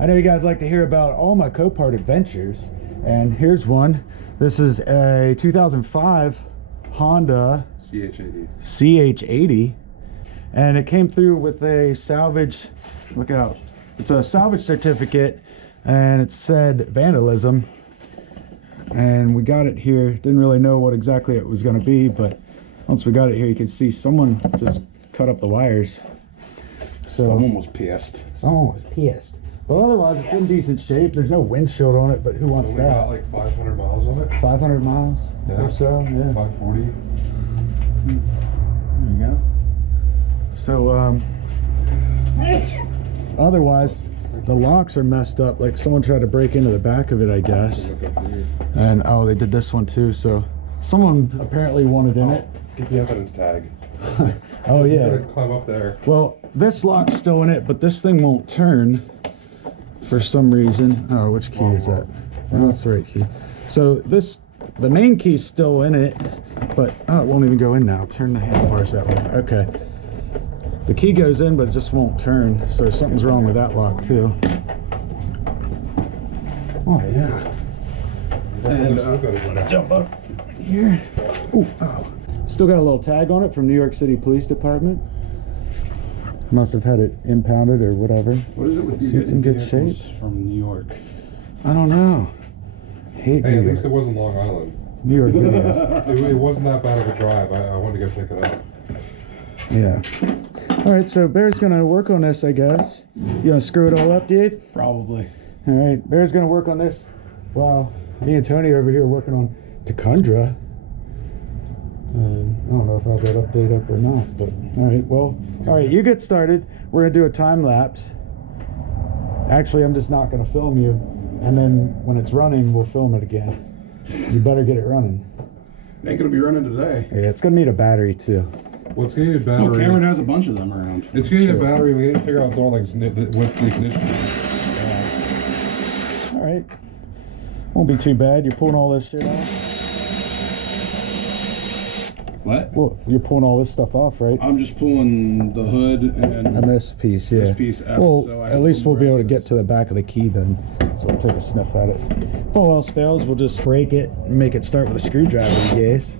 I know you guys like to hear about all my Copart adventures, and here's one. This is a 2005 Honda CH80, and it came through with a salvage, look out, it's a salvage certificate, and it said vandalism, and we got it here. Didn't really know what exactly it was going to be, but once we got it here, you can see someone just cut up the wires. So someone was pissed. Someone was pissed. But otherwise, it's in decent shape. There's no windshield on it, but who wants that? Got like 500 miles on it. 500 miles or so, yeah. 540. There you go. So, otherwise, the locks are messed up. Like someone tried to break into the back of it, I guess. And oh, they did this one too. So someone apparently wanted in it. Get the evidence tag. Oh yeah. Climb up there. Well, this lock's still in it, but this thing won't turn for some reason. Oh, which key is that? Oh, that's the right key. So the main key's still in it, but oh, it won't even go in now. Turn the handlebars that way. Okay. The key goes in, but it just won't turn. So something's wrong with that lock too. Oh yeah. And I'm gonna jump up here. Ooh, oh. Still got a little tag on it from New York City Police Department. Must have had it impounded or whatever. What is it with you? It's in good shape from New York. I don't know. Hate Hey, New at York. least it wasn't Long Island. New York videos. It wasn't that bad of a drive. I wanted to go pick it up. Yeah. All right, so Bear's gonna work on this, I guess. You gonna screw it all up, dude? Probably. All right, Bear's gonna work on this. Well, me and Tony are over here working on Tundra. I don't know if I have that update up or not, but all right. Well, all right, you get started. We're gonna do a time lapse. Actually, I'm just not gonna film you, and then when it's running, we'll film it again. You better get it running. It ain't gonna be running today. Yeah, it's gonna need a battery too. Well, it's gonna need a battery. Oh, Cameron has a bunch of them around. It's gonna need a battery. We need to figure out what's all like with the ignition. All right. Won't be too bad. You're pulling all this shit off. What? Well, you're pulling all this stuff off, right? I'm just pulling the hood and this piece, yeah. this piece out. Well, So at least we'll be able to get to the back of the key then. So we'll take a sniff at it. If all else fails, we'll just break it and make it start with a screwdriver, I guess.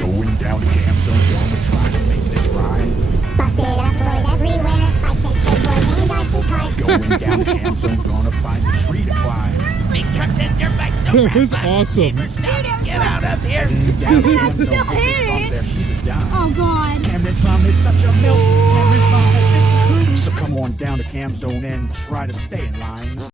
Going down the jam zone, gonna try to make this rhyme. Busted up toys everywhere, bikes and skateboards and RC cars. Going down the jam zone, gonna find a tree to climb. That was awesome. Get out of here! I'm still hitting. There, she's a dime. Oh God. Cameron's mom is such a milk. Cameron's mom has been. So come on down to Cam Zone and try to stay in line.